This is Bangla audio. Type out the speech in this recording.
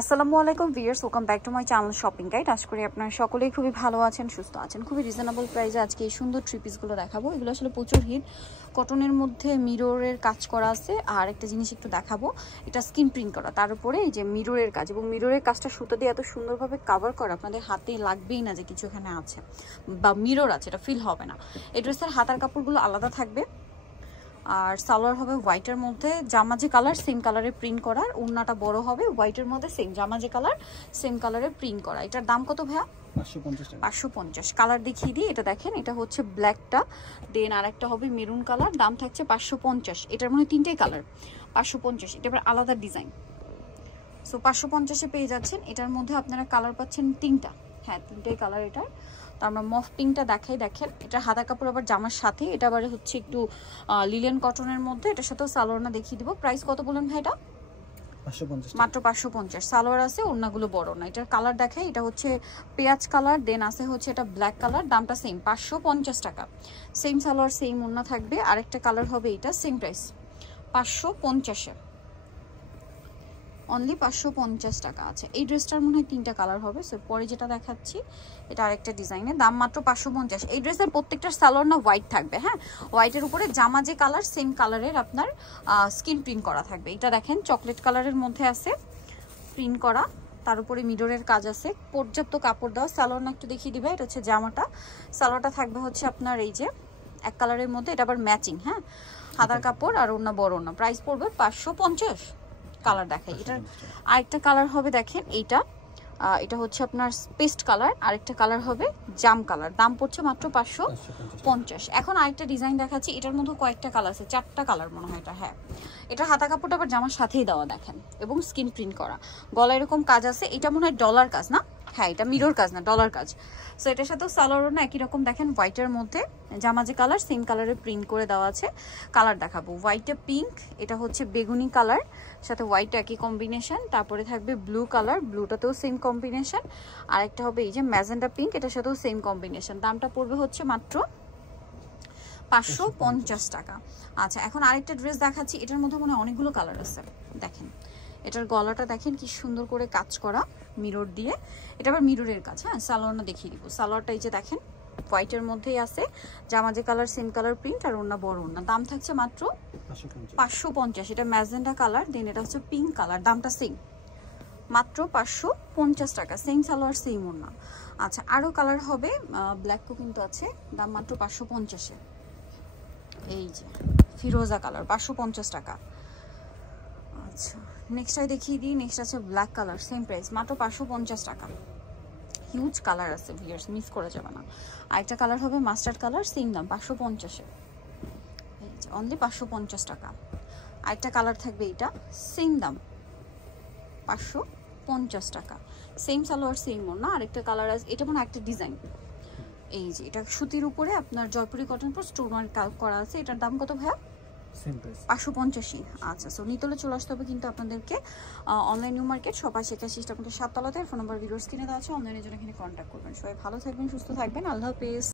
আসসালামু আলাইকুম viewers, welcome back to my channel shopping guide. আশা করি আপনারা সকলেই খুবই ভালো আছেন, সুস্থ আছেন। খুবই রিজনেবল প্রাইসে আজকে এই সুন্দর থ্রি পিসগুলো দেখাবো। এগুলো আসলে প্রচুর হিট, কটনের মধ্যে মিররের কাজ করা আছে। আর একটা জিনিস একটু দেখাবো, এটা স্কিন প্রিন্ট করা, তার উপরে এই যে মিররের কাজ, এবং মিররের কাজটা সুতা দিয়ে এত সুন্দরভাবে কাভার করা, আপনাদের হাতে লাগবেই না যে কিছু এখানে আছে বা মিরর আছে, এটা ফিল হবে না। এই ড্রেসের হাতার কাপড়গুলো আলাদা থাকবে, আর সালোয়ার হবে হোয়াইটের মধ্যে, জামা যে কালার সেম কালারে প্রিন্ট করার, ওড়নাটা বড় হবে হোয়াইটের মধ্যে, সেম জামা যে কালার সেম কালারে প্রিন্ট করা। এটার দাম কত ভাইয়া? 550 কালার দেখিয়ে দিই। এটা দেখেন, এটা হচ্ছে ব্ল্যাকটা, দেন আর একটা হবে মেরুন কালার, দাম থাকছে 550। এটার মধ্যে তিনটেই কালার, 550। এটা আবার আলাদা ডিজাইন, সো 550-এ পেয়ে যাচ্ছেন। এটার মধ্যে আপনারা কালার পাচ্ছেন তিনটা, হ্যাঁ তিনটেই কালার এটার। তো আমরা মফ পিঙ্কটা দেখাই, দেখেন এটা হাতা কাপড় আবার জামার সাথে, এটা আবার হচ্ছে একটু লিলেন কটনের মধ্যে, এটার সাথেও সালোয়ারটা দেখিয়ে দিব। প্রাইস কত বলেন ভাই? এটা 550, মাত্র 550। সালোয়ার আছে, ওড়নাগুলো বড় না। এটার কালার দেখাই, এটা হচ্ছে পেঁয়াজ কালার, দেন আছে হচ্ছে এটা ব্ল্যাক কালার, দামটা সেম 550 টাকা। সেম সালোয়ার সেম ওড়না থাকবে। আরেকটা কালার হবে এটা, সেম প্রাইস 550-এ, অনলি 550 টাকা আছে। এই ড্রেসটার মনে হয় তিনটা কালার হবে, সো পরে যেটা দেখাচ্ছি এটা আরেকটা ডিজাইনের, দাম মাত্র 550। এই ড্রেসের প্রত্যেকটার সালোয়ার না হোয়াইট থাকবে, হ্যাঁ হোয়াইটের উপরে জামা যে কালার সেম কালারের আপনার স্কিন প্রিন্ট করা থাকবে। এটা দেখেন চকলেট কালারের মধ্যে আছে প্রিন্ট করা, তার উপরে মিররের কাজ আছে, পর্যাপ্ত কাপড় দেওয়া। সালোয়ার না একটু দেখিয়ে দিবে, এটা হচ্ছে জামাটা, সালোয়ারটা থাকবে হচ্ছে আপনার এই যে এক কালারের মধ্যে, এটা আবার ম্যাচিং, হ্যাঁ হাতার কাপড় আর ওড়না বড় ওড়না। প্রাইস পড়বে 550। কালার দেখাই, এটার আরেকটা কালার হবে দেখেন এইটা, এটা হচ্ছে আপনার পেস্ট কালার, আরেকটা কালার হবে জাম কালার, দাম পড়ছে মাত্র 550। এখন আরেকটা ডিজাইন দেখাচ্ছি, এটার মধ্যে কয়েকটা কালার আছে, 4টা কালার মনে হয় এটা, হ্যাঁ এটা হাতা কাপড়টা আবার জামার সাথেই দেওয়া দেখেন, এবং স্কিন প্রিন্ট করা, গলা এরকম কাজ আছে। এটা মনে হয় ডলার কাজ না, হ্যাঁ এটা মিরর কাজ না, ডলার কাজ। সো এটার সাথেও সালোয়ারও না একই রকম দেখেন, হোয়াইটের মধ্যে জামা যে কালার সেম কালারে প্রিন্ট করে দেওয়া আছে। কালার দেখাবো, হোয়াইটে পিঙ্ক, এটা হচ্ছে বেগুনি কালার, সাথে হোয়াইট একই কম্বিনেশন, তারপরে থাকবে ব্লু কালার, ব্লুটাতেও সেম কম্বিনেশন, আর একটা হবে এই যে ম্যাজেন্ডা পিঙ্ক, এটার সাথেও সেম কম্বিনেশন। দামটা পড়বে হচ্ছে মাত্র 550 টাকা। আচ্ছা এখন আরেকটা ড্রেস দেখাচ্ছি, এটার মধ্যে মনে হয় অনেকগুলো কালার আছে। দেখেন এটার গলাটা দেখেন কি সুন্দর করে কাজ করা মিরর দিয়ে, এটা আবার মিররের কাজ, হ্যাঁ সালোয়ারটা দেখিয়ে দিব। সালোয়ারটা এই যে দেখেন হোয়াইটের মধ্যেই আছে, জামা যে কালার সেম কালার প্রিন্ট, আর ওড়না বড় ওড়না। দাম থাকছে মাত্র 550। এটা ম্যাজেন্ডা কালার, দেন এটা হচ্ছে পিঙ্ক কালার, দামটা সেম মাত্র 550 টাকা। সেম সালোয়ার সেম ওড়না। আচ্ছা আরও কালার হবে, ব্ল্যাকও কিন্তু আছে, দাম মাত্র 550-এ। এই যে ফিরোজা কালার, 550 টাকা। আচ্ছা নেক্সটটাই দেখিয়ে দিই, নেক্সট আছে ব্ল্যাক কালার, সেম প্রাইস মাত্র 550 টাকা। হিউজ কালার আছে ভিউয়ার্স, মিস করা যাবে না। আরেকটা কালার হবে মাস্টার্ড কালার, সেম দাম 550-এ, এই যে অনলি 550 টাকা। আরেকটা কালার থাকবে এইটা, সেম দাম 550 টাকা। সেম সালোয়ার সেম ওড়না। আরেকটা কালার আছে, এটা মনে একটা ডিজাইন, এই যে এটা সুতির উপরে আপনার জয়পুরি কটন পর স্টোন ওয়ার্ক করা আছে। এটার দাম কত ভাইয়া? 550। আচ্ছা সো নিতলে চলে আসতে হবে কিন্তু আপনাদেরকে অনলাইন নিউ মার্কেট সবাই শেখা সিস্টেম আপনাদের 7 তলাতে। ফোন নাম্বার ভিডিওস কিনে দেওয়া আছে, অনলাইনের জন্য এখানে কন্ট্যাক্ট করবেন। সবাই ভালো থাকবেন, সুস্থ থাকবেন, আল্লাহ হাফেজ।